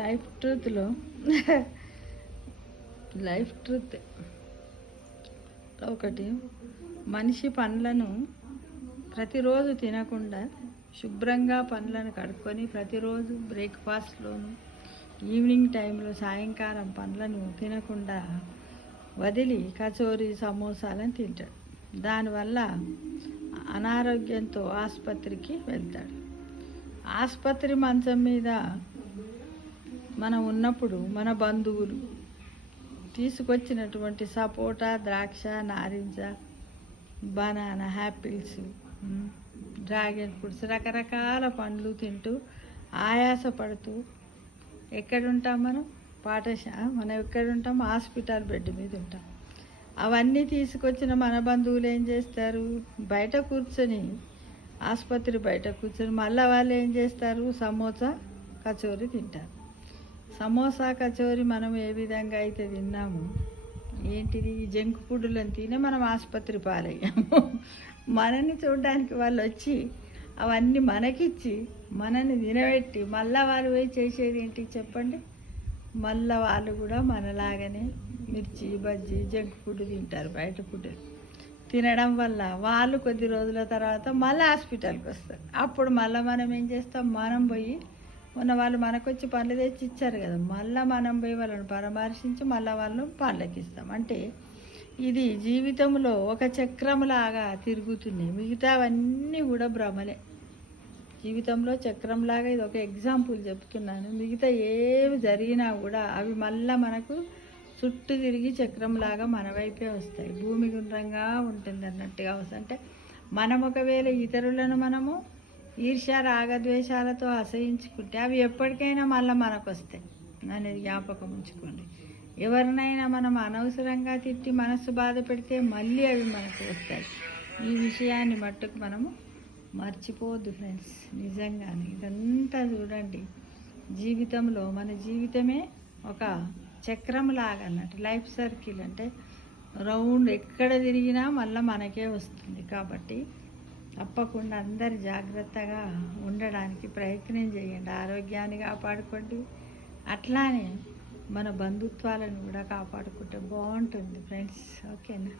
Life ట్రూత్లో life truth ఒకటి, మనిషి పండ్లను ప్రతిరోజు తినకుండా శుభ్రంగా పండ్లను కడుక్కొని ప్రతిరోజు బ్రేక్ఫాస్ట్లోను ఈవినింగ్ టైంలో సాయంకాలం పండ్లను తినకుండా వదిలి కచోరీ సమోసాలను తింటాడు. దానివల్ల అనారోగ్యంతో ఆసుపత్రికి వెళ్తాడు. ఆసుపత్రి మంచం మీద మనం ఉన్నప్పుడు మన బంధువులు తీసుకొచ్చినటువంటి సపోటా, ద్రాక్ష, నారింజ, బనానా, యాపిల్స్, డ్రాగన్ ఫ్రూట్స్, రకరకాల పండ్లు తింటూ ఆయాసపడుతూ ఎక్కడుంటాం మనం? మనం ఎక్కడుంటాం? హాస్పిటల్ బెడ్ మీద ఉంటాం. అవన్నీ తీసుకొచ్చిన మన బంధువులు ఏం చేస్తారు? బయట కూర్చొని, ఆసుపత్రి బయట కూర్చొని మళ్ళీ వాళ్ళు ఏం చేస్తారు? సమోసా, కచోరీ తింటారు. సమోసా, కచోరీ మనం ఏ విధంగా అయితే తిన్నాము, ఏంటిది జంక్ ఫుడ్లను తినే మనం ఆసుపత్రి పాలయ్యాము. మనల్ని చూడడానికి వాళ్ళు వచ్చి అవన్నీ మనకిచ్చి మనల్ని తినబెట్టి మళ్ళీ వాళ్ళు పోయి చేసేది ఏంటి చెప్పండి? మళ్ళీ వాళ్ళు కూడా మనలాగానే మిర్చి, బజ్జీ, జంక్ ఫుడ్ తింటారు. బయట ఫుడ్ తినడం వల్ల వాళ్ళు కొద్ది రోజుల తర్వాత మళ్ళీ హాస్పిటల్కి వస్తారు. అప్పుడు మళ్ళీ మనం ఏం చేస్తాం? మనం పోయి మొన్న వాళ్ళు మనకొచ్చి పండ్లు తెచ్చి ఇచ్చారు కదా, మళ్ళీ మనం పోయి వాళ్ళని పరామర్శించి మళ్ళీ వాళ్ళు పండ్లకి ఇస్తాం. అంటే ఇది జీవితంలో ఒక చక్రంలాగా తిరుగుతున్నాయి. మిగతావన్నీ కూడా భ్రమలే. జీవితంలో చక్రంలాగా ఇది ఒక ఎగ్జాంపుల్ చెప్తున్నాను. మిగతా ఏవి జరిగినా కూడా అవి మళ్ళీ మనకు చుట్టూ తిరిగి చక్రంలాగా మన వైపే వస్తాయి. భూమి గుండ్రంగా ఉంటుంది అన్నట్టుగా వస్తాయి. అంటే మనం ఒకవేళ ఇతరులను మనము ఈర్ష్య, రాగద్వేషాలతో అసహించుకుంటే అవి ఎప్పటికైనా మళ్ళీ మనకు వస్తాయి అనేది జ్ఞాపకం ఉంచుకోండి. ఎవరినైనా మనం అనవసరంగా తిట్టి మనసు బాధ పెడితే మళ్ళీ అవి మనకు వస్తాయి. ఈ విషయాన్ని మట్టుకు మనము మర్చిపోవద్దు ఫ్రెండ్స్. నిజంగానే ఇదంతా చూడండి, జీవితంలో మన జీవితమే ఒక చక్రం లాగా అన్నట్టు. లైఫ్ సర్కిల్ అంటే రౌండ్ ఎక్కడ తిరిగినా మళ్ళీ మనకే వస్తుంది. కాబట్టి తప్పకుండా అందరు జాగ్రత్తగా ఉండడానికి ప్రయత్నం చేయండి. ఆరోగ్యాన్ని కాపాడుకోండి, అట్లానే మన బంధుత్వాలను కూడా కాపాడుకుంటే బాగుంటుంది ఫ్రెండ్స్. ఓకేనా?